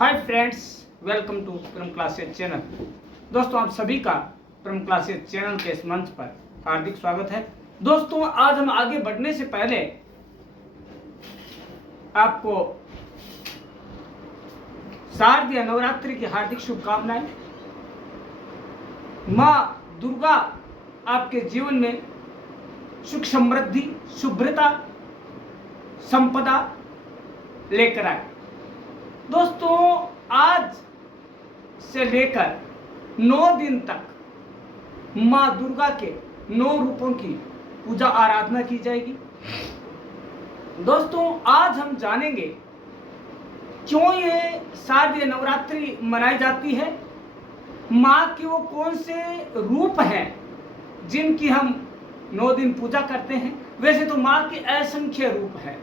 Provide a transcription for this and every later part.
Hi friends, welcome to परम classes channel. दोस्तों, आप सभी का परम क्लासेस चैनल के इस मंच पर हार्दिक स्वागत है। दोस्तों, आज हम आगे बढ़ने से पहले आपको शारदीय नवरात्रि की हार्दिक शुभकामनाएं। माँ दुर्गा आपके जीवन में सुख समृद्धि, शुभ्रता, संपदा लेकर आए। दोस्तों, आज से लेकर 9 दिन तक माँ दुर्गा के 9 रूपों की पूजा आराधना की जाएगी। दोस्तों, आज हम जानेंगे क्यों ये शारदीय नवरात्रि मनाई जाती है, माँ के वो कौन से रूप हैं जिनकी हम 9 दिन पूजा करते हैं। वैसे तो माँ के असंख्य रूप हैं,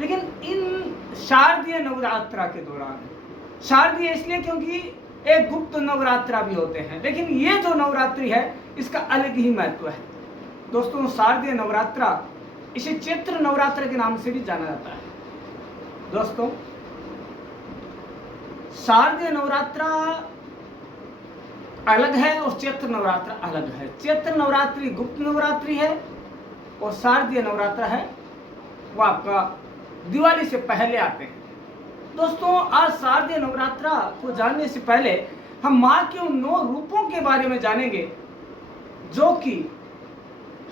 लेकिन इन शारदीय नवरात्रा के दौरान, शारदीय इसलिए क्योंकि एक गुप्त नवरात्रा भी होते हैं, लेकिन ये जो नवरात्रि है इसका अलग ही महत्व है। दोस्तों, शारदीय नवरात्रा इसे चैत्र नवरात्र के नाम से भी जाना जाता है। दोस्तों, शारदीय नवरात्रा अलग है और चैत्र नवरात्रा अलग है। चैत्र नवरात्रि गुप्त नवरात्रि है और शारदीय नवरात्रा है वो आपका दिवाली से पहले आते हैं। दोस्तों, आज शारदीय नवरात्रा को जानने से पहले हम माँ के उन 9 रूपों के बारे में जानेंगे जो कि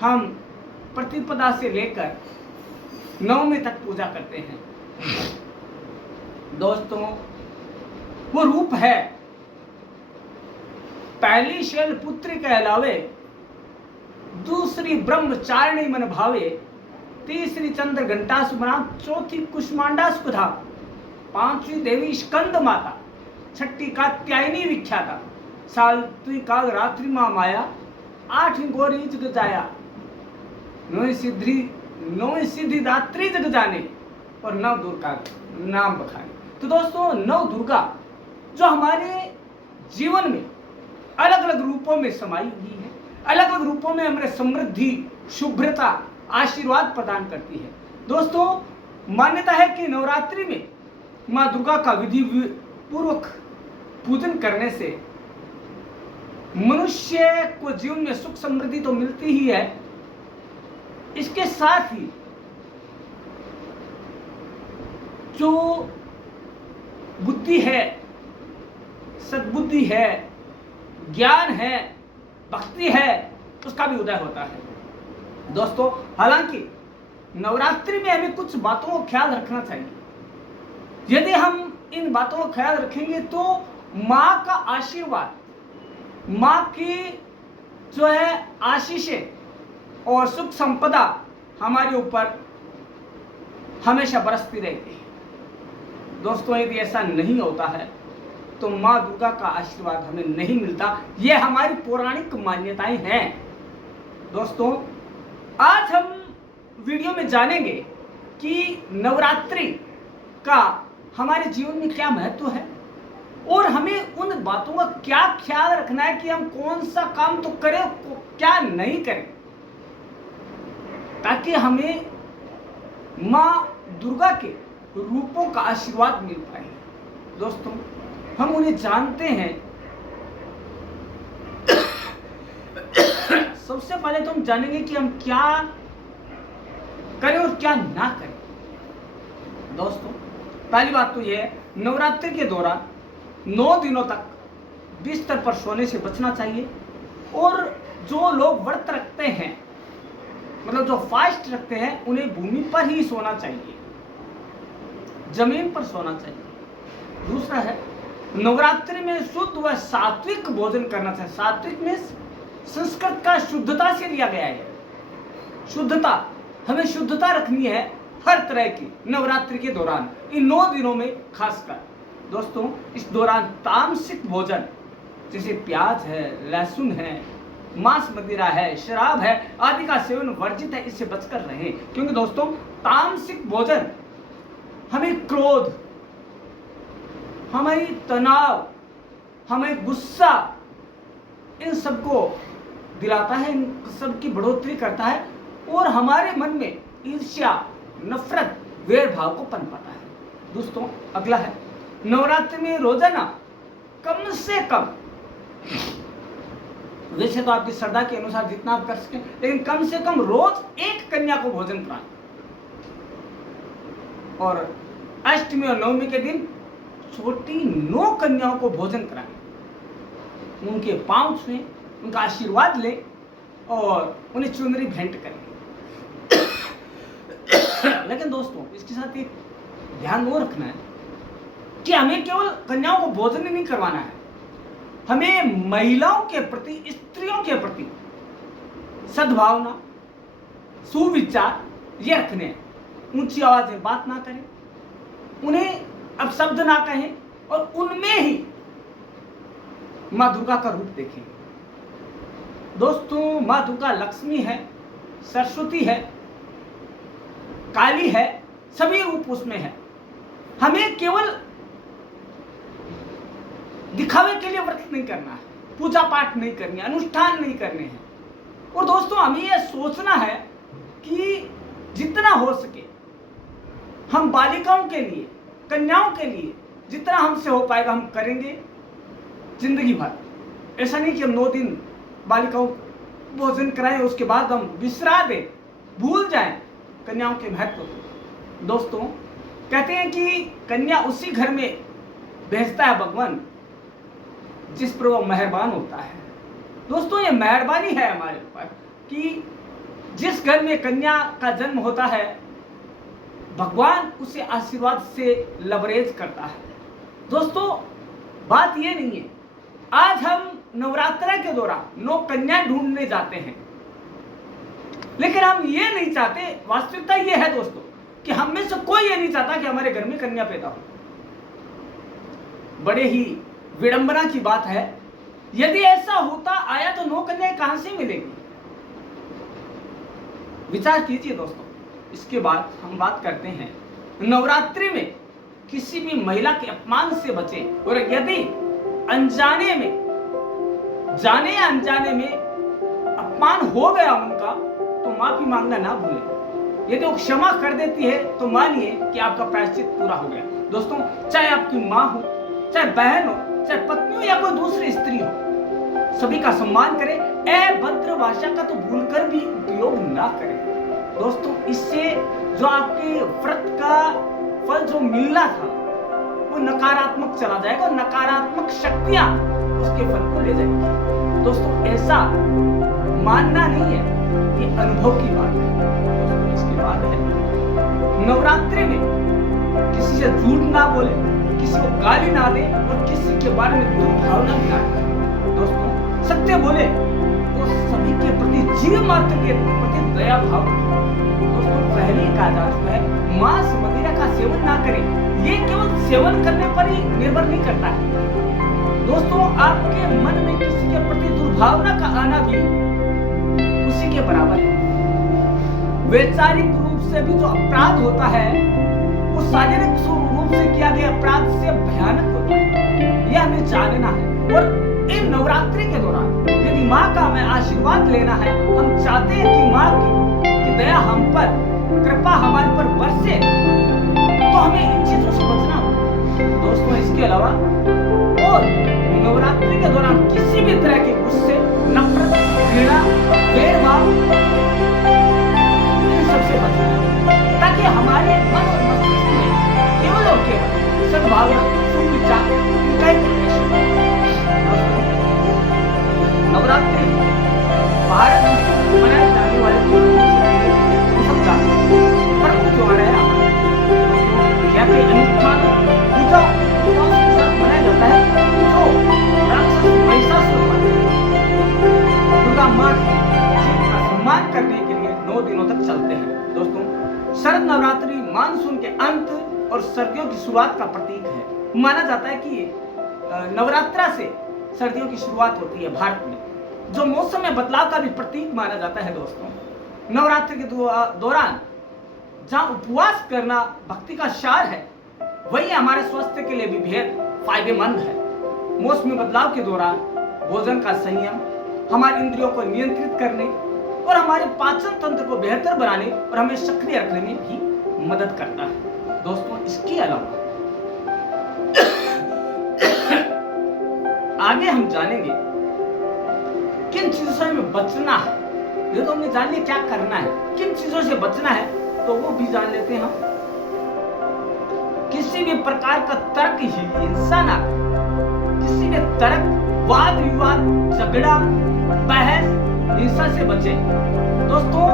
हम प्रतिपदा से लेकर नवमी तक पूजा करते हैं। दोस्तों, वो रूप है, पहली शैलपुत्री कहलावे, दूसरी ब्रह्मचारिणी मन भावे, तीसरी चंद्र घंटा सुमना, चौथी कुष्मांडा सुधा, 5वीं देवी स्कंद माता, 6ठी कात्यायनी विख्याता, 7वीं काल रात्रि माँ माया, 8वीं गौरी जग जाया, 9वीं सिद्धिदात्री जग जाने और 9 दुर्गा नाम बखाने। तो दोस्तों, 9 दुर्गा जो हमारे जीवन में अलग अलग रूपों में समाई हुई है, अलग अलग रूपों में हमारे समृद्धि, शुभ्रता, आशीर्वाद प्रदान करती है। दोस्तों, मान्यता है कि नवरात्रि में माँ दुर्गा का विधि पूर्वक पूजन करने से मनुष्य को जीवन में सुख समृद्धि तो मिलती ही है, इसके साथ ही जो बुद्धि है, सद्बुद्धि है, ज्ञान है, भक्ति है, उसका भी उदय होता है। दोस्तों, हालांकि नवरात्रि में हमें कुछ बातों को ख्याल रखना चाहिए। यदि हम इन बातों का ख्याल रखेंगे तो माँ का आशीर्वाद, माँ की जो है आशीषें और सुख संपदा हमारे ऊपर हमेशा बरसती रहती है। दोस्तों, यदि ऐसा नहीं होता है तो माँ दुर्गा का आशीर्वाद हमें नहीं मिलता। ये हमारी पौराणिक मान्यताएं हैं। दोस्तों, आज हम वीडियो में जानेंगे कि नवरात्रि का हमारे जीवन में क्या महत्व है और हमें उन बातों का क्या ख्याल रखना है कि हम कौन सा काम तो करें, क्या नहीं करें, ताकि हमें माँ दुर्गा के रूपों का आशीर्वाद मिल पाए। दोस्तों, हम उन्हें जानते हैं। सबसे पहले तो हम जानेंगे कि हम क्या करें और क्या ना करें। दोस्तों, पहली बात तो यह है, नवरात्रि के दौरान 9 दिनों तक बिस्तर पर सोने से बचना चाहिए और जो लोग व्रत रखते हैं, मतलब जो फास्ट रखते हैं, उन्हें भूमि पर ही सोना चाहिए, जमीन पर सोना चाहिए। दूसरा है, नवरात्रि में शुद्ध व सात्विक भोजन करना चाहिए। सात्विक में संस्कृत का शुद्धता से लिया गया है। शुद्धता, हमें शुद्धता रखनी है हर तरह की नवरात्रि के दौरान, इन 9 दिनों में खासकर। दोस्तों, इस दौरान तामसिक भोजन जैसे प्याज है, लहसुन है, मांस मदिरा है, शराब है आदि का सेवन वर्जित है। इससे बचकर रहें, क्योंकि दोस्तों, तामसिक भोजन हमें क्रोध, हमें तनाव, हमें गुस्सा, इन सबको दिलाता है, इन सब की बढ़ोतरी करता है और हमारे मन में ईर्ष्या, नफरत, वैर भाव को पनपाता है। दोस्तों, अगला है नवरात्रि में रोजाना कम से कम, वैसे तो आपकी श्रद्धा के अनुसार जितना आप कर सकें, लेकिन कम से कम रोज एक कन्या को भोजन कराएं। और अष्टमी और नवमी के दिन छोटी 9 कन्याओं को भोजन कराएं, उनके पांव छुएं, उनका आशीर्वाद लें और उन्हें चुनरी भेंट करें। लेकिन दोस्तों, इसके साथ एक ध्यान वो रखना है कि हमें केवल कन्याओं को भोजन ही नहीं करवाना है, हमें महिलाओं के प्रति, स्त्रियों के प्रति सद्भावना, सुविचार ये रखने हैं। ऊंची आवाज में बात ना करें, उन्हें अपशब्द ना कहें और उनमें ही मां दुर्गा का रूप देखें। दोस्तों, मां दुर्गा लक्ष्मी है, सरस्वती है, काली है, सभी रूप उसमें है। हमें केवल दिखावे के लिए व्रत नहीं करना है, पूजा पाठ नहीं करनी, अनुष्ठान नहीं करने हैं। और दोस्तों, हमें यह सोचना है कि जितना हो सके हम बालिकाओं के लिए, कन्याओं के लिए जितना हमसे हो पाएगा हम करेंगे जिंदगी भर। ऐसा नहीं कि हम 9 दिन बालिकाओं को भोजन कराएं, उसके बाद हम विसरा दें, भूल जाएं कन्याओं के महत्व को। दोस्तों, कहते हैं कि कन्या उसी घर में भेजता है भगवान जिस पर वो मेहरबान होता है। दोस्तों, ये मेहरबानी है हमारे ऊपर कि जिस घर में कन्या का जन्म होता है, भगवान उसे आशीर्वाद से लबरेज करता है। दोस्तों, बात ये नहीं है आज हम नवरात्रि के दौरान 9 कन्याएं ढूंढने जाते हैं, लेकिन हम ये नहीं चाहते, वास्तविकता ये है दोस्तों कि हम में से कोई ये नहीं चाहता कि हमारे घर में कन्या पैदा हो। बड़े ही विडंबना की बात है, यदि ऐसा होता आया तो 9 कन्याएं कहां से मिलेंगी? विचार कीजिए दोस्तों। इसके बाद हम बात करते हैं नवरात्रि में किसी भी महिला के अपमान से बचें, और यदि अनजाने में, जाने या अनजाने में अपमान हो गया उनका, तो माफी मांगना ना भूलें। यदि वो क्षमा कर देती है तो मानिए कि आपका प्रायश्चित पूरा हो गया। दोस्तों, चाहे आपकी माँ हो, चाहे बहन हो, चाहे पत्नी हो या कोई दूसरी स्त्री हो, सभी का सम्मान करें। अभद्र भाषा का तो भूलकर भी उपयोग ना करें। दोस्तों, इससे जो आपके व्रत का फल जो मिलना था वो नकारात्मक चला जाएगा, नकारात्मक शक्तियां उसके फल को ले जाएंगी। दोस्तों, ऐसा मानना नहीं है, ये अनुभव की बात है। दोस्तों, इसके बाद है नवरात्रि में किसी से झूठ ना बोले, किसी को गाली ना दे और किसी के बारे में दुर्भावना भी ना रखें। दोस्तों, सत्य बोले तो सभी के प्रति, जीव मात्र के प्रति दया भाव। दोस्तों, पहले कहा जा चुका है मांस मदिरा का सेवन ना करें। ये केवल सेवन करने पर ही निर्भर नहीं करता है। दोस्तों, आपके मन में किसी के प्रति दुर्भावना का आना भी उसी के बराबर है। वैचारिक रूप से भी जो अपराध होता है वो शारीरिक रूप से किया गया अपराध से भयानक होता है। यह हमें जानना है। और इन नवरात्रि के दौरान यदि माँ का हमें आशीर्वाद लेना है, हम चाहते हैं कि माँ की दया हम पर, कृपा हमारे पर बरसे, तो हमें इन चीजों से बचना होगा। दोस्तों, इसके अलावा और नवरात्रि के दौरान किसी भी तरह के गुस्से, नफरत, घृणा, भेदभाव, इन सबसे बचना है, ताकि हमारे मन और मस्तिष्क में केवल और केवल सद्भावना, सुविचार इनका ही प्रवेश हो। नवरात्रि भारत में मनाए जाने वाले सब जानते हैं, प्रमुख त्योहार है। यहाँ पे अनुष्ठान, पूजा के साथ मनाया जाता है जो राक्षस महिषासुर पर दुर्गा माँ का सम्मान करने के लिए 9 दिनों तक चलते हैं। दोस्तों, शरद नवरात्रि मानसून के अंत और सर्दियों की शुरुआत का प्रतीक है। माना जाता है कि नवरात्रा से सर्दियों की शुरुआत होती है भारत में, जो मौसम में बदलाव का भी प्रतीक माना जाता है। दोस्तों, नवरात्रि के दौरान जहां उपवास करना भक्ति का सार है, वही हमारे स्वास्थ्य के लिए भी बेहद फायदेमंद है। मौसमी बदलाव के दौरान भोजन का संयम हमारे इंद्रियों को नियंत्रित करने और हमारे पाचन तंत्र को बेहतर बनाने और हमें सक्रिय रखने में भी मदद करता है। दोस्तों, इसके अलावा आगे हम जानेंगे किन चीजों से हमें बचना है। ये तो हमें जानिए क्या करना है, किन चीजों से बचना है, तो वो भी जान लेते हैं हम। किसी भी प्रकार का तर्क ही हिंसा ना करें। किसी भी तर्क, वाद विवाद, झगड़ा, बहस, हिंसा से बचे। दोस्तों,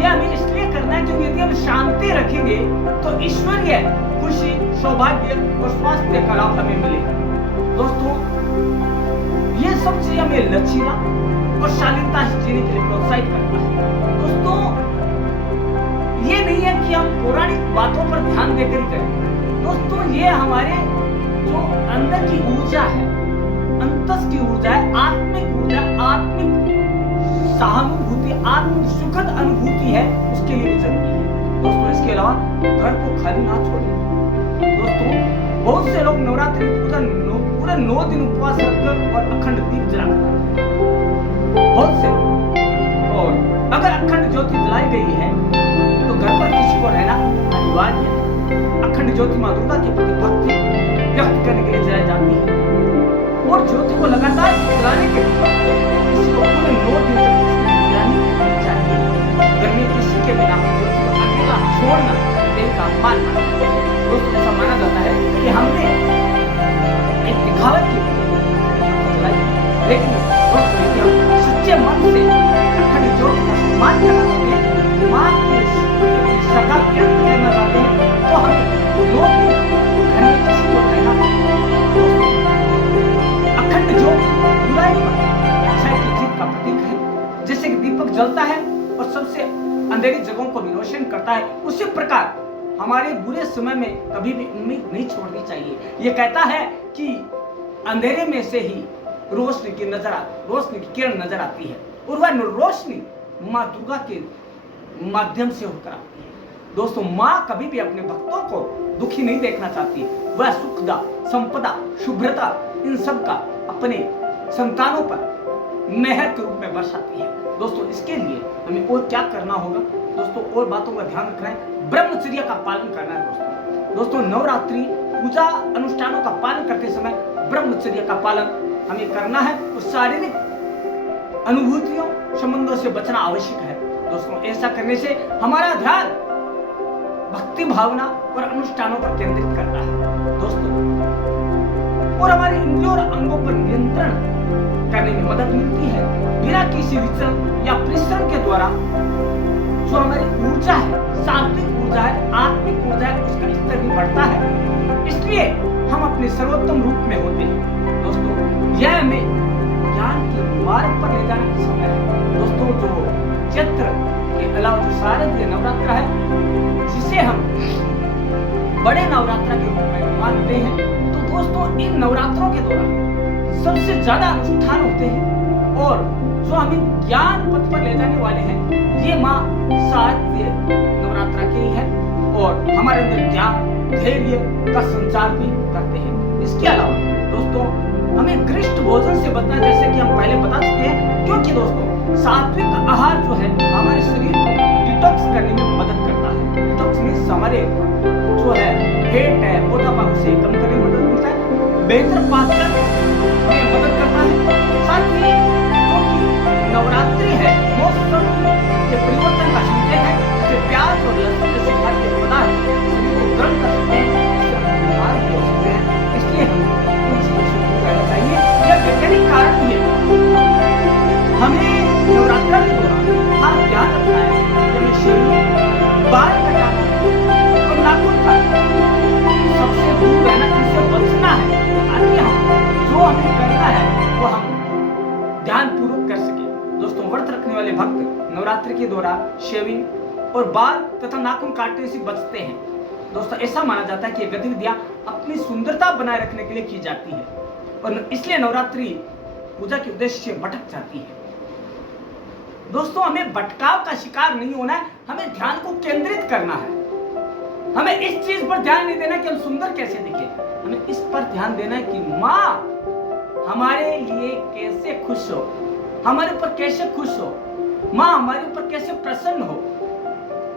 ये हमें इसलिए करना है क्योंकि यदि हम शांति रखेंगे तो ईश्वरीय खुशी, सौभाग्य और स्वास्थ्य का लाभ हमें मिलेगा। दोस्तों, ये सब चीजें हमें लचीला और शालीनता से जीने के लिए प्रोत्साहित करता है। दोस्तों, ये नहीं है कि हम पौराणिक बातों पर ध्यान देकर ही करें। दोस्तों, ये हमारे जो अंदर की ऊर्जा है, अंतस की ऊर्जा है, आत्मिक ऊर्जा, आत्मिक सहानुभूति, आत्मिक सुखद अनुभूति है, उसके लिए भी जरूरी है। दोस्तों, इसके अलावा घर को खाली ना छोड़ें। दोस्तों, बहुत से लोग नवरात्रि पूजा पूरे 9 दिन उपवास रखकर और अखंड दीप जलाकर करते हैं। बहुत से लोग, और अगर अखंड ज्योति जलाई गई है तो घर पर किसी को रहना अनिवार्य है। अखंड ज्योति मां दुर्गा के प्रति भक्ति व्यक्त करने के लिए जलाई जाती है, और ज्योति को लगातार जलाने के लिए किसी को पूरे 9 दिन तक निगरानी करनी चाहिए। घर में किसी के बिना ज्योति को अकेला छोड़ना देव का अपमान है। दोस्तों, ऐसा माना जाता है कि हमने एक दिखावट की जलाई, लेकिन दोस्तों, यदि हम सच्चे मन से अखंड ज्योति का सम्मान करना चाहते हैं, मां की श्रद्धा व्यक्त करना चाहते हैं, तो हमें 9 दिन घर में किसी को रहना। अखंड ज्योति बुराई पर अच्छाई की जीत का प्रतीक है। जैसे कि दीपक जलता है और सबसे अंधेरी जगहों को भी रोशन करता है, उसी प्रकार हमारे बुरे समय में कभी भी उम्मीद नहीं छोड़नी चाहिए। ये कहता है कि अंधेरे में से ही रोशनी की किरण नजर आती है, और वह रोशनी माँ दुर्गा के माध्यम से होकर आती है। दोस्तों, माँ कभी भी अपने भक्तों को दुखी नहीं देखना चाहती। वह सुखदा, संपदा, शुभ्रता, इन सब का अपने संतानों पर मेहर के रूप में बरसाती है। दोस्तों, इसके लिए हमें और क्या करना होगा? दोस्तों, और बातों का ध्यान रखना है, ब्रह्मचर्य का पालन करना है। दोस्तों, नवरात्रि पूजा अनुष्ठानों का पालन करते समय ब्रह्मचर्य का पालन हमें करना है, और शारीरिक अनुभूतियों, संबंधों से बचना आवश्यक है। दोस्तों, ऐसा करने से हमारा ध्यान भक्ति भावना और अनुष्ठानों पर केंद्रित करता है। दोस्तों, और हमारे इंद्रियों और अंगों पर नियंत्रण करने में मदद मिलती है। बिना किसी विचलन या परिश्रम के द्वारा जो हमारी ऊर्जा है, सात्विक ऊर्जा है, आत्मिक ऊर्जा है, उसका स्तर भी बढ़ता है। इसलिए हम अपने सर्वोत्तम रूप में होते हैं। दोस्तों, यह हमें ज्ञान के मार्ग पर ले जाने का समय है। दोस्तों, जो चैत्र के अलावा जो शारदीय नवरात्र है, जिसे हम बड़े नवरात्र के रूप में मानते हैं, तो दोस्तों, इन नवरात्रों के दौरान सबसे ज्यादा अनुष्ठान होते हैं, और जो हमें ज्ञान पथ पर ले जाने वाले हैं, ये माँ शारदीय नवरात्र के ही है, और हमारे अंदर ज्ञान, धैर्य का संचार भी करते हैं। इसके अलावा दोस्तों, हमें गृष्ट भोजन से बचना, जैसे कि हम पहले बता चुके हैं, क्योंकि दोस्तों, सात्विक आहार जो है हमारे शरीर को डिटॉक्स करने में मदद करता है। डिटॉक्स मींस हमारे जो है पेट है, मोटापा, उसे कम करने में मदद मिलता है, बेहतर पाचन में मदद करता है। साथ ही क्योंकि नवरात्रि है, मौसम के परिवर्तन का संकेत है, जैसे प्याज और लहसुन जैसे खाद्य पदार्थ शरीर को गर्म कर सकते हैं, बीमार भी हो सकते हैं। इसलिए हम उन चीजों से दूर रहना चाहिए। यह वैज्ञानिक कारण भी है। हमें नवरात्र के दौरान खास ध्यान रखना है कि हमें शरीर, बाल कटाना और नाखून काटना सबसे दूर रहना, इनसे बचना है, ताकि हम जो हमें करना है वो हम ध्यान पूर्वक कर सके। दोस्तों, व्रत रखने वाले भक्त नवरात्रि के दौरान शेविंग और बाल तथा नाखून काटने से बचते हैं। दोस्तों, ऐसा माना जाता है कि ये गतिविधियां अपनी सुंदरता बनाए रखने के लिए की जाती है, और इसलिए नवरात्रि पूजा के उद्देश्य से भटक जाती है। दोस्तों, हमें भटकाव का शिकार नहीं होना है, हमें ध्यान को केंद्रित करना है। हमें इस चीज पर ध्यान नहीं देना कि हम सुंदर कैसे दिखे, हमें इस पर ध्यान देना है कि माँ हमारे लिए कैसे खुश हो, हमारे ऊपर कैसे खुश हो, माँ हमारे ऊपर कैसे प्रसन्न हो।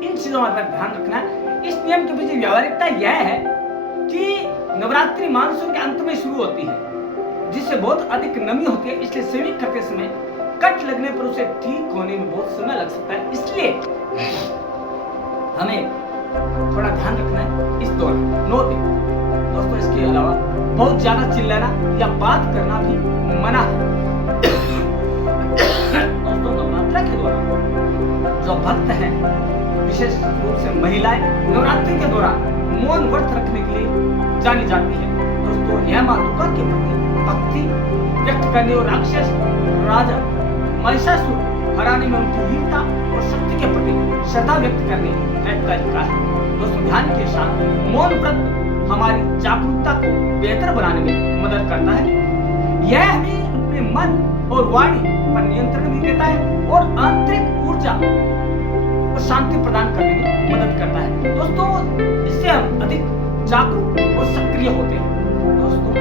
इन चीजों पर ध्यान रखना है। इस नियम के पीछे व्यावहारिकता यह है कि नवरात्रि मानसून के अंत में शुरू होती है, जिससे बहुत अधिक नमी होती है, इसलिए स्विमिंग करते समय कट लगने पर उसे ठीक होने में बहुत समय लग सकता है। इसलिए हमें थोड़ा ध्यान रखना है इस दौरान 9 दिन। दोस्तों इसके अलावा बहुत ज्यादा चिल्लाना या बात करना भी मना है। दोस्तों नवरात्रि के दौरान जो भक्त हैं, विशेष रूप से महिलाएं, नवरात्रि के दौरान मौन व्रत रखने के लिए जानी जाती है। दोस्तों यह मां दुर्गा के प्रति भक्ति व्यक्त करने और राक्षस राजा महिषासुर हराने में उनकी वीरता और शक्ति के प्रति श्रद्धा व्यक्त करने का एक तरीका है। दोस्तों ध्यान के साथ मौन व्रत हमारी जागरूकता को बेहतर बनाने में मदद करता है। यह हमें अपने मन और वाणी पर नियंत्रण भी देता है और आंतरिक ऊर्जा और शांति प्रदान करने में मदद करता है। दोस्तों इससे हम अधिक जागरूक और सक्रिय होते हैं। दोस्तों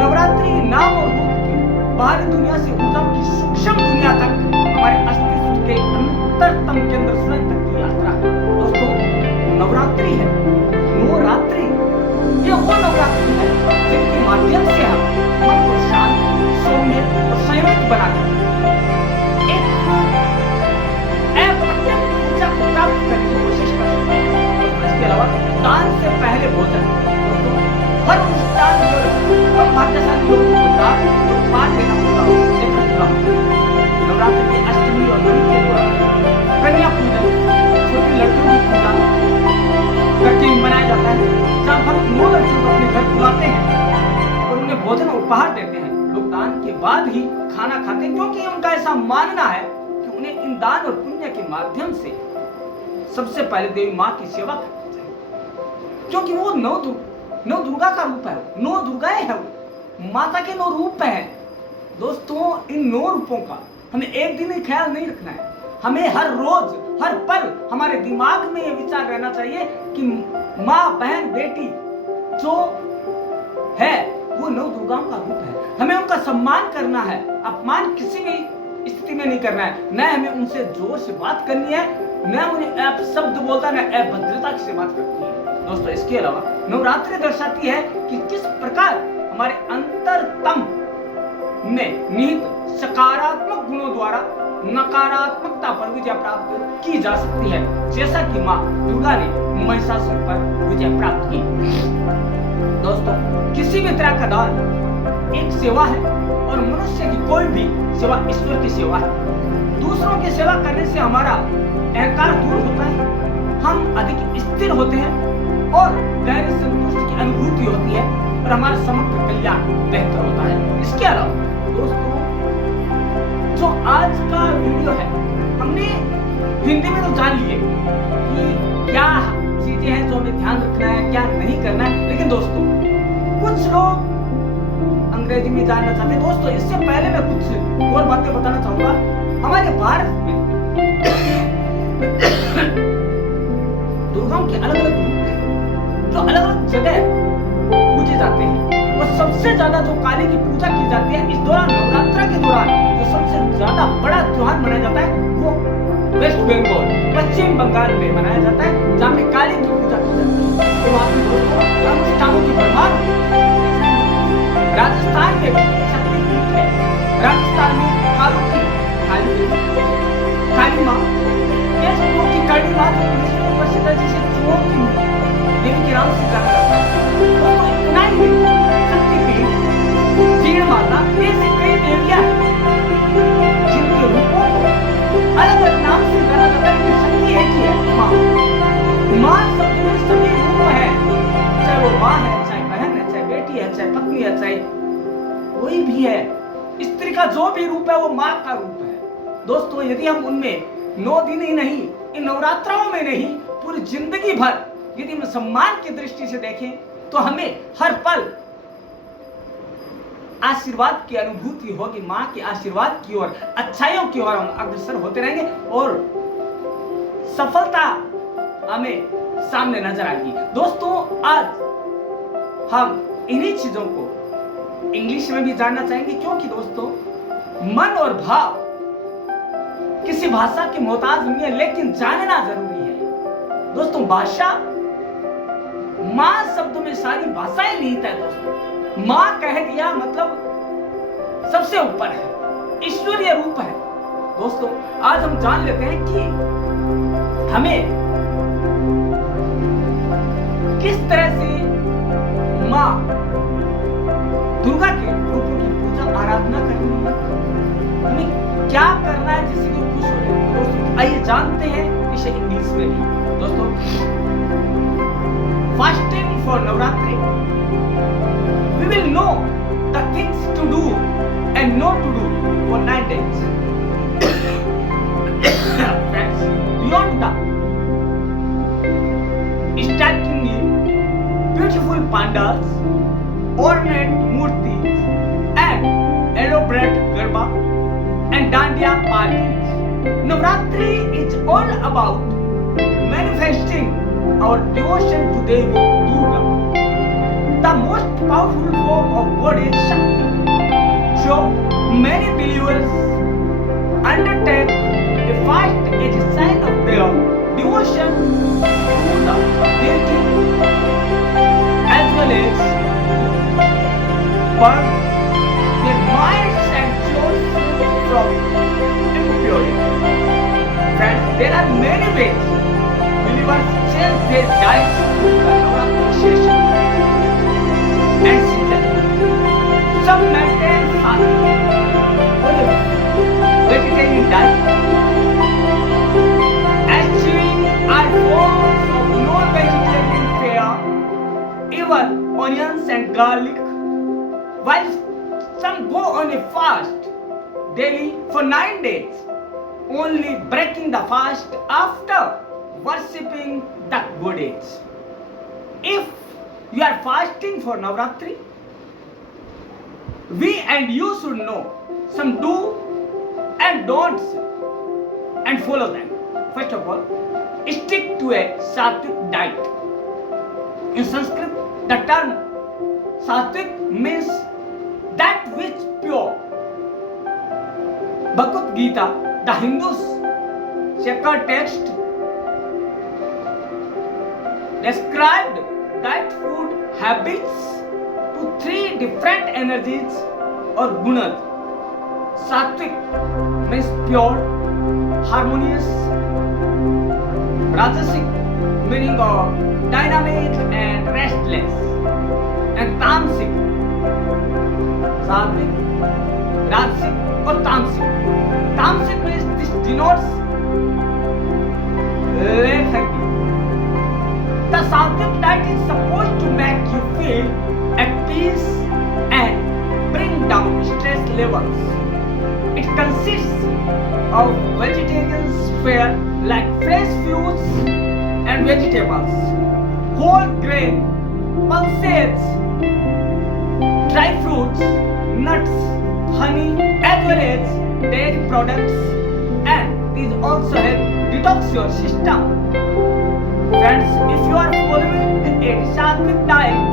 नवरात्रि नाम और रूप की बाहरी दुनिया से ऊर्जाओं की सूक्ष्म दुनिया तक हमारे अस्तित्व के अंतरतम केंद्र स्वयं तक की यात्रा है। दोस्तों नवरात्रि है, नवरात्रि ये वो नवरात्रि है जिनके माध्यम से हम मन को शांत, सौम्य और संयमित बनाकर एक अप्रत्यक्ष ऊर्जा को प्राप्त करने की कोशिश कर सकते हैं। इसके अलावा दान से पहले भोजन, हर अनुष्ठान कम भाग्यशाली लोगों को दान और पान देना पूरा नवरात्रि की अष्टमी और नवमी के दौरान कन्या पूजन, छोटी लड़कियों की पूजा करके मनाया जाता है, जहाँ भक्त 9 लड़कियों को अपने घर बुलाते हैं और उन्हें भोजन उपहार देते हैं। लोग दान के बाद ही खाना खाते हैं, क्योंकि उनका ऐसा मानना है कि उन्हें इन दान और पुण्य के माध्यम से सबसे पहले देवी माँ की सेवा करनी चाहिए, क्योंकि वो नौ दुर्गा का रूप है, 9 दुर्गाएं है, वो माता के 9 रूप है। दोस्तों इन 9 रूपों का हमें एक दिन ही ख्याल नहीं रखना है, हमें हर रोज हर पल हमारे दिमाग में ये विचार रहना चाहिए कि माँ, बहन, बेटी जो है वो 9 दुर्गाओं का रूप है। हमें उनका सम्मान करना है, अपमान किसी भी स्थिति में नहीं करना है। न हमें उनसे जोर से बात करनी है, न उन्हें अपशब्द बोलता, न अभद्रता से बात करनी है। दोस्तों इसके अलावा नवरात्रि दर्शाती है कि किस प्रकार हमारे अंतरतम में निहित सकारात्मक गुणों द्वारा नकारात्मकता पर विजय प्राप्त की जा सकती है, जैसा कि मां दुर्गा ने महिषासुर पर विजय प्राप्त की। दोस्तों किसी भी तरह का दान एक सेवा है और मनुष्य की कोई भी सेवा ईश्वर की सेवा है। दूसरों की सेवा करने से हमारा अहंकार दूर होता है, हम अधिक स्थिर होते हैं और गहरी संतुष्टि की अनुभूति होती है और हमारा समग्र कल्याण बेहतर होता है। इसके अलावा दोस्तों जो आज का वीडियो है, हमने हिंदी में तो जान लिए कि क्या चीजें हैं जो हमें ध्यान रखना है, क्या नहीं करना है, लेकिन दोस्तों कुछ लोग अंग्रेजी में जानना चाहते हैं। दोस्तों इससे पहले मैं कुछ और बातें बताना चाहूंगा। हमारे भारत में दुर्गाओं के अलग अलग रूप हैं जो अलग अलग जगह पूजे जाते हैं, और सबसे ज्यादा जो काली की पूजा की जाती है इस दौरान, नवरात्रि के दौरान जो सबसे ज्यादा बड़ा त्योहार मनाया जाता है वो वेस्ट बंगाल, पश्चिम बंगाल में मनाया जाता है, जहाँ पे काली की पूजा की जाती है। तो वहाँ पे दोस्तों अनुष्ठानों की भरमार होती है। राजस्थान में शक्तिपीठ है, राजस्थान में काली माँ, की काली माँ तो प्रसिद्ध है, जिसे चूहों की देवी के नाम से जाना जाता है। तो इतना ही शक्तिपीठ, जीर्ण माता, ऐसे कई देवियां हैं जिनके रूपों को अलग अलग नाम से जाना जाता है, लेकिन शक्ति एक ही है, माँ शब्द में सभी रूप है, चाहे वो माँ है, चाहे बहन है, चाहे बेटी है, चाहे पत्नी है, चाहे कोई भी है, स्त्री का जो भी रूप है वो माँ का रूप है। दोस्तों यदि हम उनमें 9 दिन ही नहीं, इन नवरात्रों में नहीं, पूरी जिंदगी भर यदि हम सम्मान की दृष्टि से देखें तो हमें हर पल आशीर्वाद की अनुभूति होगी, माँ के आशीर्वाद की ओर, अच्छाइयों की ओर हम अग्रसर होते रहेंगे और सफलता हमें सामने नजर आएगी। दोस्तों आज हम इन्हीं चीजों को इंग्लिश में भी जानना चाहेंगे, क्योंकि दोस्तों मन और भाव किसी भाषा के मोहताज नहीं है, लेकिन जानना जरूरी है। दोस्तों भाषा माँ शब्द में सारी भाषाएं निहित है दोस्तों। माँ कह दिया मतलब सबसे ऊपर है, ईश्वरीय रूप है। दोस्तों आज हम जान लेते हैं कि हमें किस तरह से माँ दुर्गा के रूपों की पूजा आराधना करनी है, हमें क्या करना है जिससे वो खुश हो जाए। दोस्तों आइए जानते हैं इसे इंग्लिश में भी। दोस्तों fasting for Navratri, we will know the things to do and not to do for 9 days. Friends, beyond the strikingly beautiful pandals, ornate murtis, and elaborate garba and dandiya parties, Navratri is all about manifesting our devotion to Devi Durga. The most powerful form of God is Shakti. So many believers undertake a fast as a sign of their devotion to the deity as well as burn their minds and souls from impurity. Friends, there are many ways believers change their diet to the Navratri session and season. Some maintain fasting or a vegetarian diet. Achieving are forms of non-vegetarian fare, even onions and garlic, while some go on a fast daily for 9 days, only breaking the fast after worshipping the goddess. If you are fasting for Navratri, we and you should know some do and don'ts and follow them. First of all, stick to a sattvic diet. In Sanskrit, the term sattvic means that which pure. Bhagavad Gita, the Hindu's sacred text, described that food habits to 3 different energies or gunas. Sattvic means pure, harmonious. Rajasic meaning of dynamic and restless. And Tamasic, Sattvic, Rajasic or Tamasic. Tamasic means this denotes lethargy. The sattvic diet is supposed to make you feel at peace and bring down stress levels. It consists of vegetarian fare like fresh fruits and vegetables, whole grain, pulses, dry fruits, nuts, honey, as well as dairy products, and these also help detox your system. Friends, if you are following a sattvic diet,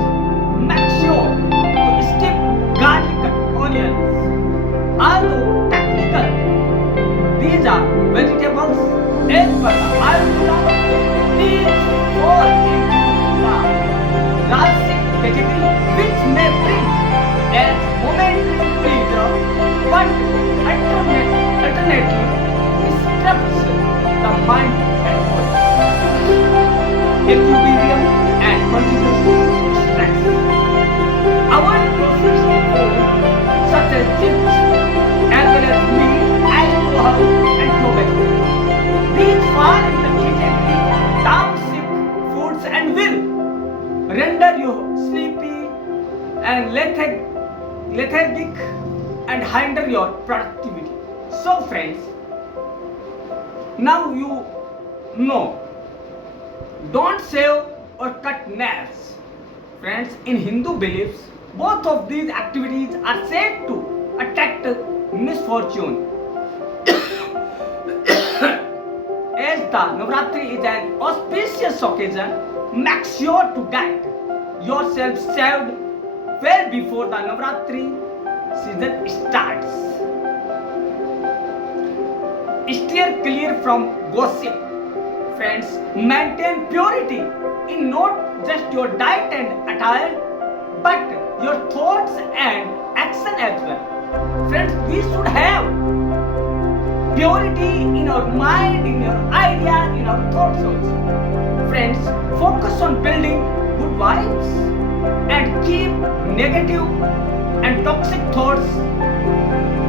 make sure to skip garlic and onions. Although technical, these are vegetables as per the Ayurveda. These fall into the Rajasic category, which may bring as momentary pleasure, but alternately disrupts the mind and body. Equilibrium and continuous stress. Avoid processed food such as chips, as well as meat, alcohol, and tobacco. These fall in the category toxic foods and will render you sleepy and lethargic and hinder your productivity. So friends, now you know. Don't shave or cut nails. Friends, in Hindu beliefs, both of these activities are said to attract misfortune. As the Navratri is an auspicious occasion, make sure to get yourself shaved well before the Navratri season starts. Steer clear from gossip. Friends, maintain purity in not just your diet and attire, but your thoughts and action as well. Friends, we should have purity in our mind, in our idea, in our thoughts also. Friends, focus on building good vibes and keep negative and toxic thoughts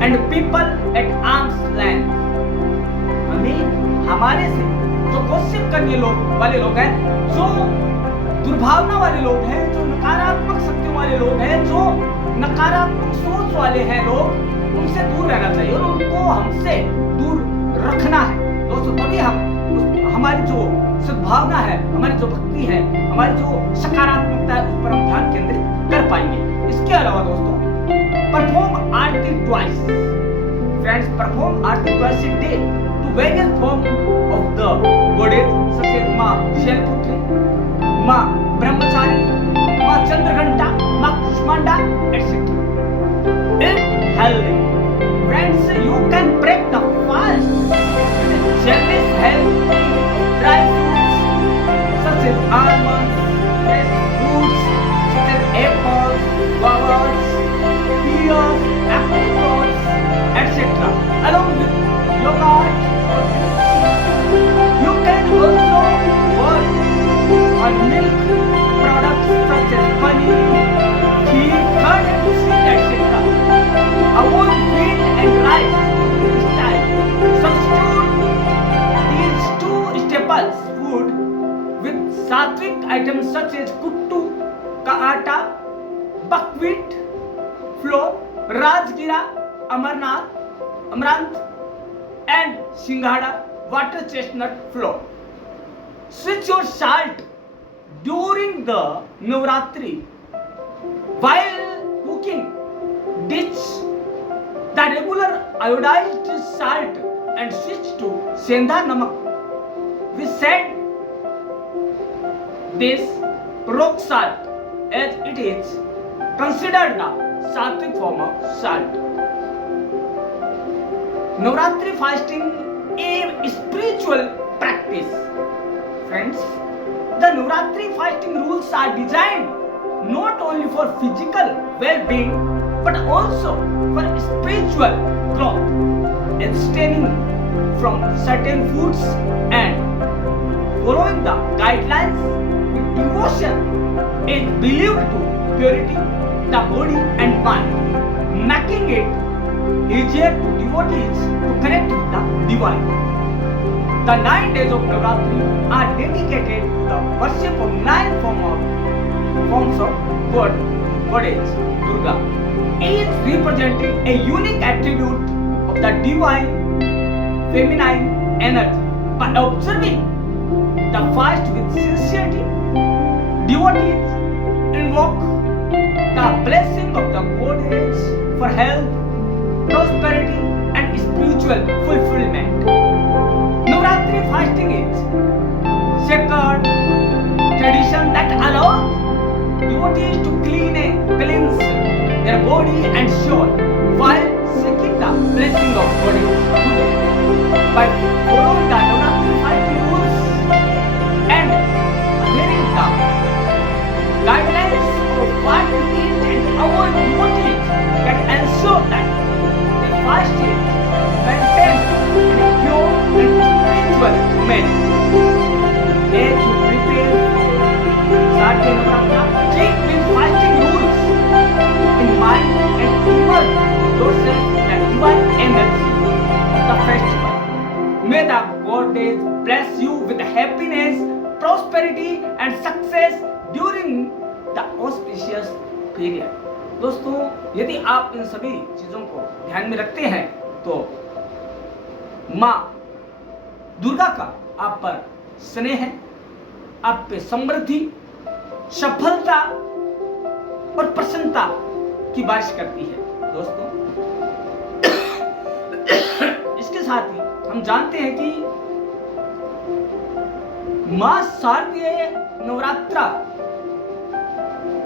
and people at arm's length. हमें हमारे से जो gossip करने वाले लोग हैं, जो दुर्भावना वाले लोग हैं, जो नकारात्मक शक्तियों वाले लोग हैं, जो नकारात्मक सोच वाले हैं लोग, उनसे दूर रहना चाहिए और उनको हमसे दूर रखना है दोस्तों। तभी हम हमारी जो सद्भावना है, हमारी जो भक्ति है, हमारी जो सकारात्मकता है, उस पर हम ध्यान केंद्रित कर पाएंगे। इसके अलावा दोस्तों, perform Aarti twice. Friends, perform Aarti twice a day to various forms of the goddess such as माँ शैलपुत्री, माँ ब्रह्मचारी, माँ चंद्रघंटा, माँ Kushmanda, etc. Eat healthy. Friends, you can break the fast with generous healthy dry fruits such as almonds, fresh fruits such as apples, guavas, pears, apricots, etc. along with yogurt. You can also work on milk products such as paneer, ghee, curd and cheese, etc. Avoid wheat and rice instead. Substitute these two staples food with sattvic items such as kuttu का आटा, buckwheat flour, राजगिरा, amaranth and singhada water chestnut flour. Switch your salt during the Navratri. While cooking, ditch the regular iodized salt and switch to sendha namak. We said this rock salt as it is considered the sattvic form of salt. Navratri fasting is a spiritual practice. Friends, the Navratri fasting rules are designed not only for physical well-being but also for spiritual growth. Abstaining from certain foods and following the guidelines with devotion is believed to purity the body and mind, making it easier to devotees to connect with the divine. The 9 days of Navratri are dedicated to the worship of 9 forms of goddess Durga, each representing a unique attribute of the divine feminine energy. By observing the fast with sincerity, devotees invoke the blessing of the goddess for health, prosperity and spiritual fulfillment. Navratri fasting is sacred tradition that allows devotees to cleanse their body and soul while seeking the blessing of goddess. By following the Navratri fasting rules and adhering the guidelines of what to eat and avoid, devotees can ensure that fast is maintained in a pure and spiritual manner. As you prepare Sati Navratri, keep these fasting rules in mind and immerse yourself in the divine energy of the festival. May the goddess bless you with happiness, prosperity and success during the auspicious period. दोस्तों, यदि आप इन सभी चीजों को ध्यान में रखते हैं तो माँ दुर्गा का आप पर स्नेह है, आप पे समृद्धि, सफलता और प्रसन्नता की बारिश करती है। दोस्तों, इसके साथ ही हम जानते हैं कि माँ शारदीय नवरात्रा,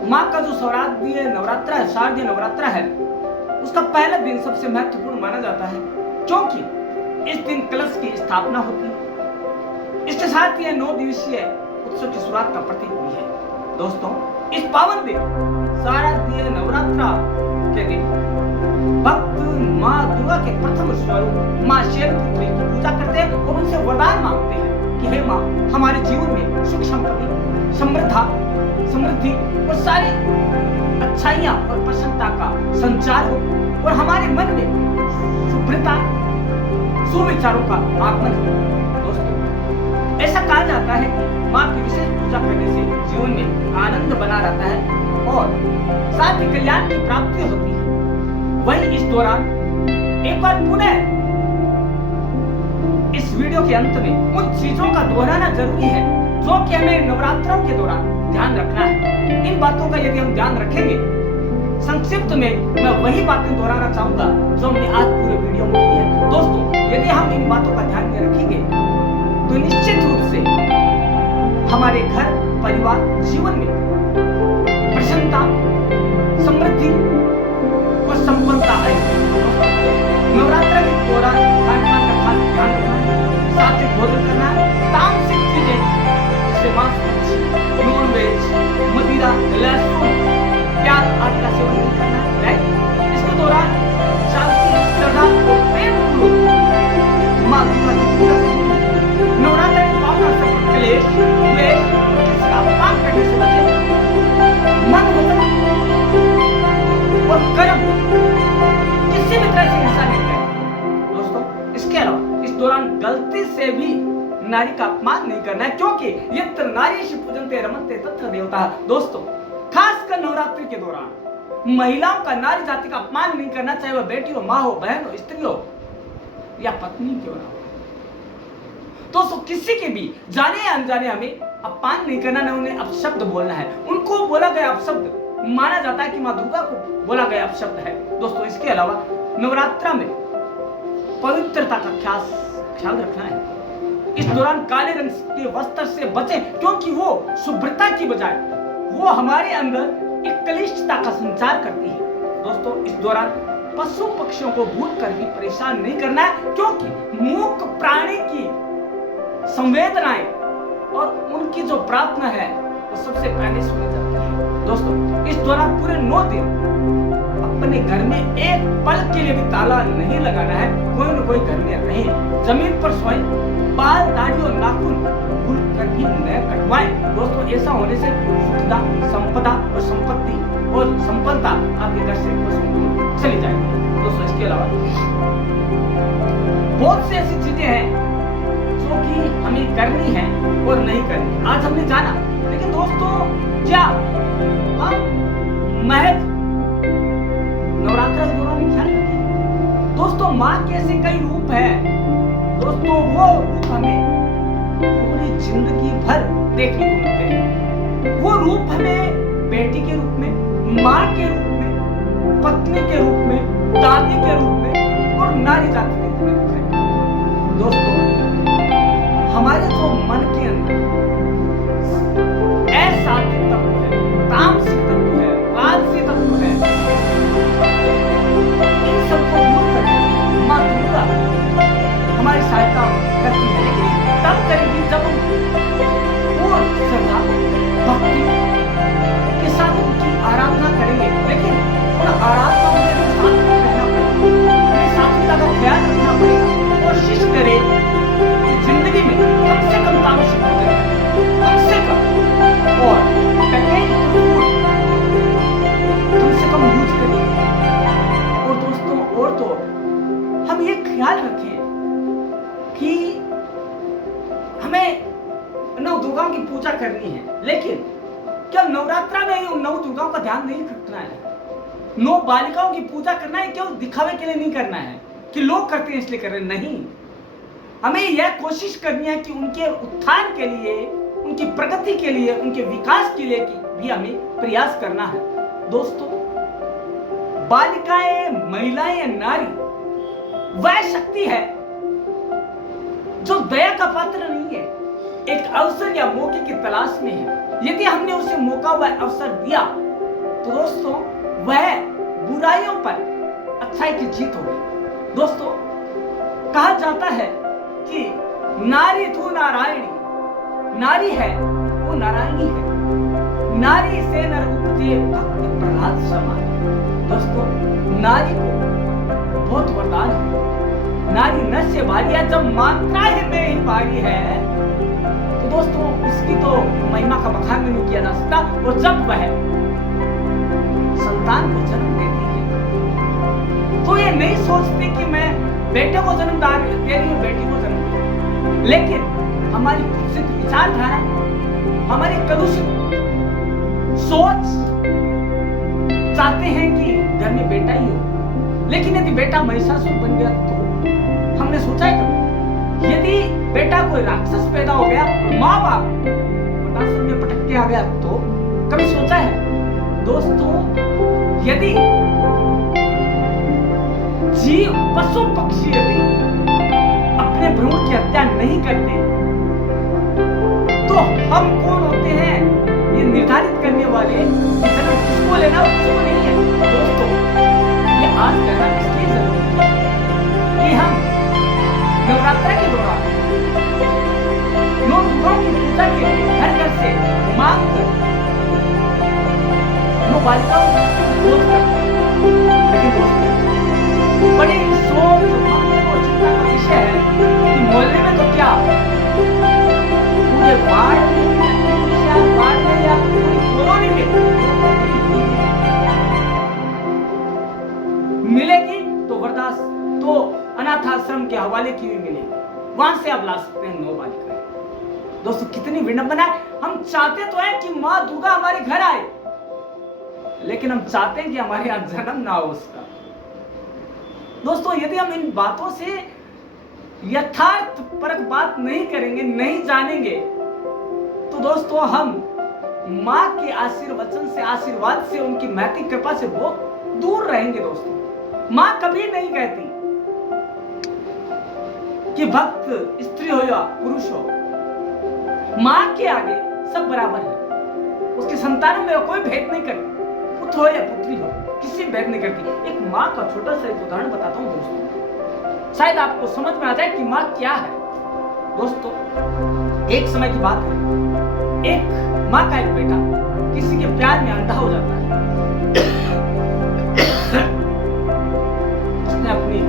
माँ का जो शारदीय नवरात्रा है, शारदीय नवरात्रा है, उसका पहला दिन सबसे महत्वपूर्ण माना जाता है क्योंकि इस दिन कलश की स्थापना होती है। इसके साथ ही 9 दिवसीय उत्सव की शुरुआत का प्रतीक भी है। दोस्तों इस पावन दिन शारदीय नवरात्रा के दिन भक्त माँ दुर्गा के प्रथम स्वरूप माँ शैलपुत्री की पूजा करते हैं और उनसे वरदान मांगते हैं कि हे माँ, हमारे जीवन में सुख संपत्ति, समृद्धि और सारी अच्छाइयाँ और प्रसन्नता का संचार हो और हमारे मन में शुभ्रता, सुविचारों का आगमन हो। दोस्तों ऐसा कहा जाता है कि माँ की विशेष पूजा करने से जीवन में आनंद बना रहता है और साथ ही कल्याण की प्राप्ति होती है। वहीं इस दौरान एक बार पुनः इस वीडियो के अंत में उन चीजों का दोहराना जरूरी है जो कि हमें नवरात्रों के दौरान ध्यान रखना है। इन बातों का यदि हम ध्यान रखेंगे, संक्षिप्त में मैं वही बातें दोहराना चाहूंगा जो हमने आज पूरे वीडियो में की है। दोस्तों यदि हम इन बातों का ध्यान में रखेंगे तो निश्चित रूप से हमारे घर परिवार जीवन में प्रसन्नता, समृद्धि और संपन्नता आएगी। नवरात्र के दौरान खान पान का खास ध्यान रखना, सात्विक भोजन करना, तामसिक चीजें जैसे मांस, मच्छी, नॉन वेज, मदिरा, लहसुन, प्याज आदि का सेवन नहीं करना है, राइट। इसके दौरान शांति, श्रद्धा और प्रेम पूर्वक माँ दुर्गा की पूजा करनी। नवरात्र के पावन अवसर पर क्लेश, द्वेष और किसी का अपमान करने से बचें। मन, वचन और कर्म किसी भी तरह से हिंसा नहीं करें। दोस्तों इसके अलावा इस दौरान गलती से भी नारी का अपमान नहीं करना है, क्योंकि यत्र नारीषु पूजन्ते रमन्ते तत्र देवता। दोस्तों खासकर नवरात्रि के दौरान महिलाओं का नारी जाति का अपमान नहीं करना, चाहे वह बेटी हो, माँ हो, बहन हो, स्त्री हो या पत्नी क्यों ना हो। दोस्तों किसी के भी जाने या अनजाने हमें अपमान नहीं करना, न उन्हें अपशब्द बोलना है। उनको बोला गया अपशब्द माना जाता है कि माँ दुर्गा को बोला गया अपशब्द है। दोस्तों इसके अलावा नवरात्रा में पवित्रता का ख्याल रखना है। इस दौरान काले रंग के वस्त्र से बचें, क्योंकि वो शुभ्रता की बजाय वो हमारे अंदर एक कलिष्ठता का संचार करती है। दोस्तों इस दौरान पशु पक्षियों को भूल कर भी परेशान नहीं करना है, क्योंकि मूक प्राणी की संवेदनाएं और उनकी जो प्रार्थना है वो सबसे पहले सुनी जाती है। दोस्तों इस दौरान पूरे 9 दिन अपने घर में एक पल के लिए भी ताला नहीं लगाना है। कोई न कोई घर में रहे, जमीन पर सोएं, बाल, दाढ़ी और नाखून भूल कर भी न कटवाएं। दोस्तों ऐसा होने से सुखदा, संपदा और संपत्ति और संपन्नता आपके घर से चली जाएगी। दोस्तों इसके अलावा बहुत सी ऐसी चीजें हैं जो कि हमें करनी है और नहीं करनी, आज हमने जाना। लेकिन दोस्तों क्या हम महज नवरात्र के दौरान ख्याल रखें? दोस्तों माँ के ऐसे कई रूप हैं। दोस्तों वो रूप हमें पूरी जिंदगी भर देखने को मिलते हैं। वो रूप हमें बेटी के रूप में, माँ के रूप में, पत्नी के रूप में, दादी के रूप में और नारी जाति के रूप में दिखाई। दोस्तों हमारे जो मन के अंदर असात्विक तत्व है, तामसिक तत्व है, राजसिक तत्व है, इन सबको दूर करके माँ दुर्गा हमारी सहायता करती है। लेकिन तब करेगी जब पूर्ण श्रद्धा भक्ति के साथ उनकी आराधना करेंगे। लेकिन उन आराधना में सात्विक रहना पड़ेगा, सात्विकता का ख्याल रखना पड़ेगा। कोशिश करें कि जिंदगी में कम से कम तामसिक हो जाए, कम से कम, और कम से कम यूज करें। और दोस्तों और तो हम ये ख्याल रखें कि हमें नौ दुर्गाओं की पूजा करनी है, लेकिन क्या नवरात्रा में उन नौ दुर्गाओं का ध्यान नहीं रखना है? 9 बालिकाओं की पूजा करना है, केवल दिखावे के लिए नहीं करना है कि लोग करते हैं इसलिए कर रहे हैं, नहीं। हमें यह कोशिश करनी है कि उनके उत्थान के लिए, उनकी प्रगति के लिए, उनके विकास के लिए भी हमें प्रयास करना है। दोस्तों बालिकाएं, महिलाएं, नारी वह शक्ति है जो दया का पात्र नहीं है, एक अवसर या मौके की तलाश में है। यदि हमने उसे मौका व अवसर दिया तो दोस्तों वह बुराइयों पर अच्छाई की जीत होगी। दोस्तों कहा जाता है कि नारी तू नारायणी, नारी है वो नारायणी है, नारी से नर उपजे भक्त प्रहलाद समान। दोस्तों, नारी को बहुत वरदान है। नारी नर से भारी है, जब मात्रा ही में ही भारी है तो दोस्तों उसकी तो महिमा का बखान नहीं किया जा सकता। और जब वह संतान को जन्म देती है तो ये नहीं सोचती कि मैं बेटे को जन्म दे रही हूँ, बेटी को जन्म दे रही हूँ। लेकिन हमारी कुत्सित विचारधारा, हमारी कलुषित सोच चाहते हैं कि घर में बेटा ही हो। लेकिन यदि बेटा महिषासुर बन गया तो हमने सोचा है कभी? यदि बेटा कोई राक्षस पैदा हो गया और माँ बाप वटासुर में पटक के आ गया तो कभी सोचा है? दोस्तों, यदि जीव पशु पक्षी यदि अपने भ्रूण की हत्या नहीं करते तो हम कौन होते हैं ये निर्धारित करने वाले? जन्म किसको लेना किसको नहीं है? दोस्तों, ये आज कहना इसलिए जरूरी है कि हम नवरात्र के दौरान 9 दुर्गाओं की पूजा के लिए घर घर से मांग कर 9 बालिकाओं को बोध करते हैं। लेकिन दोस्तों, बड़ी सोच और चिंता का विषय है कि मोहल्ले में तो क्या पूरे वार्ड में या पूरी कॉलोनी में मिलेगी तो वरदास तो अनाथ आश्रम के हवाले की हुई मिलेगी, वहां से आप ला सकते हैं 9 बालिकाएं। दोस्तों, कितनी विडंबना है। हम चाहते तो है कि माँ दुर्गा हमारे घर आए, लेकिन हम चाहते हैं कि हमारे यहाँ जन्म ना हो उसका। दोस्तों, यदि हम इन बातों से यथार्थ परक बात नहीं करेंगे, नहीं जानेंगे तो दोस्तों हम माँ के आशीर्वचन से, आशीर्वाद से, उनकी महती कृपा से बहुत दूर रहेंगे। दोस्तों, माँ कभी नहीं कहती कि भक्त स्त्री हो या पुरुष हो, माँ के आगे सब बराबर है। उसके संतानों में कोई भेद नहीं करती, पुत्र हो या पुत्री हो, किसी भेद नहीं करती। एक माँ का छोटा सा एक उदाहरण बताता हूँ दोस्तों, शायद आपको समझ में आ जाए कि माँ क्या है। दोस्तों, एक समय की बात है, एक माँ का एक बेटा किसी के प्यार में अंधा हो जाता है। उसने अपनी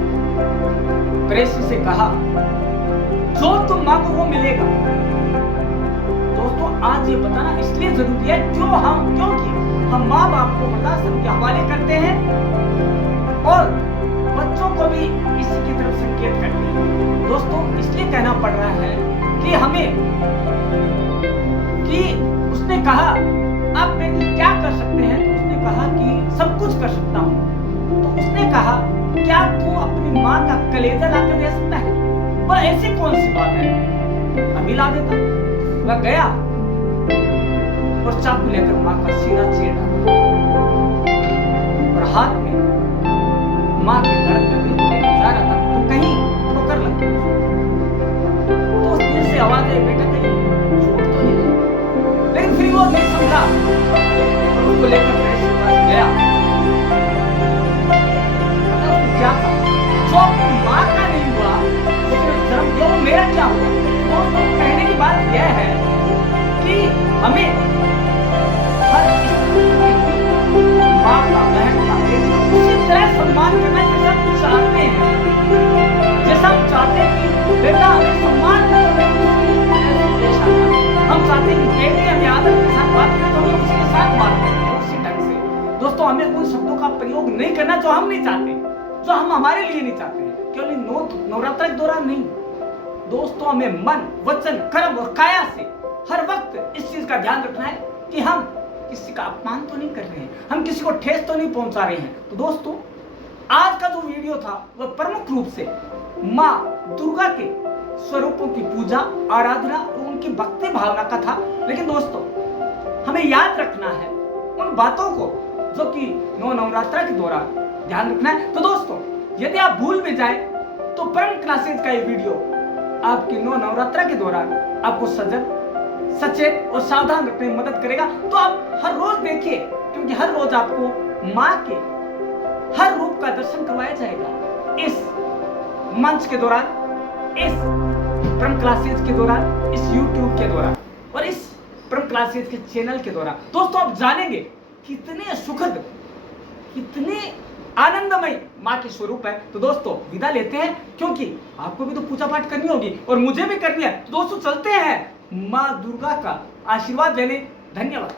प्रेयसी से कहा, जो तुम मांगो वो मिलेगा। दोस्तों, आज ये बताना इसलिए जरूरी है क्योंकि हम माँ बाप को वृद्धाश्रम के हवाले करते हैं और बच्चों को भी इसी की तरफ संकेत करते हैं। दोस्तों, इसलिए कहना पड़ रहा है कि उसने कहा आप मेरे लिए क्या कर सकते हैं? तो उसने कहा कि सब कुछ कर सकता हूँ। तो उसने कहा, क्या तू अपनी माँ का कलेजा लाकर दे सकता है? और ऐसी कौन सी बात है, अभी ला देता। वह गया और चाकू लेकर माँ का सीना चीर डाला और हाथ में माँ के धड़ पे बिल्कुल लेकर जा रहा था तो कहीं ठोकर लग गई। तो उस दिल से आवाज आई, बेटा कहीं चोट तो नहीं लगी? लेकिन फिर वो नहीं समझा और उसको लेकर मेरे से पास गया। पता उसने क्या कहा? जो अपनी माँ का नहीं हुआ उसने जन्म दिया, वो मेरा क्या हुआ? दोस्तों, कहने की बात यह है कि हमें हर माँ का, बहन का, बेटी का उसी तरह सम्मान करना जैसा हम चाहते हैं। जैसा हम चाहते हैं कि बेटा हमें सम्मान करे, हम चाहते हैं कि बेटी हमें आदर के साथ बात करे तो हमें उसी के साथ बात करें, उसी ढंग से। दोस्तों, हमें उन शब्दों का प्रयोग नहीं करना जो हम नहीं चाहते, जो हम हमारे लिए नहीं चाहते हैं। केवल नवरात्र के दौरान नहीं दोस्तों, हमें मन, वचन, कर्म और काया से हर वक्त इस चीज का ध्यान रखना है कि हम किसी का अपमान तो नहीं कर रहे हैं, हम किसी को ठेस तो नहीं पहुंचा रहे हैं। तो दोस्तों, आज का जो वीडियो था वह प्रमुख रूप से माँ दुर्गा के स्वरूपों की पूजा, आराधना और उनकी भक्ति भावना का था। लेकिन दोस्तों, हमें याद रखना है उन बातों को जो कि नवरात्र के दौरान ध्यान रखना है। तो दोस्तों, यदि आप भूल में जाए तो परम क्लासेज का ये वीडियो आपकी नवरात्र के दौरान आपको सचेत और सावधान रखने में मदद करेगा। तो आप हर रोज देखिए, क्योंकि हर रोज आपको माँ के हर रूप का दर्शन करवाया जाएगा इस मंच के दौरान, इस परम क्लासेज के दौरान, इस YouTube के दौरान और इस परम क्लासेस के चैनल के द्वारा। दोस्तों आप जानेंगे कितने सुखद, कितने आनंदमय माँ के स्वरूप है। तो दोस्तों विदा लेते हैं, क्योंकि आपको भी तो पूजा पाठ करनी होगी और मुझे भी करनी है। तो दोस्तों चलते हैं माँ दुर्गा का आशीर्वाद लेने। धन्यवाद।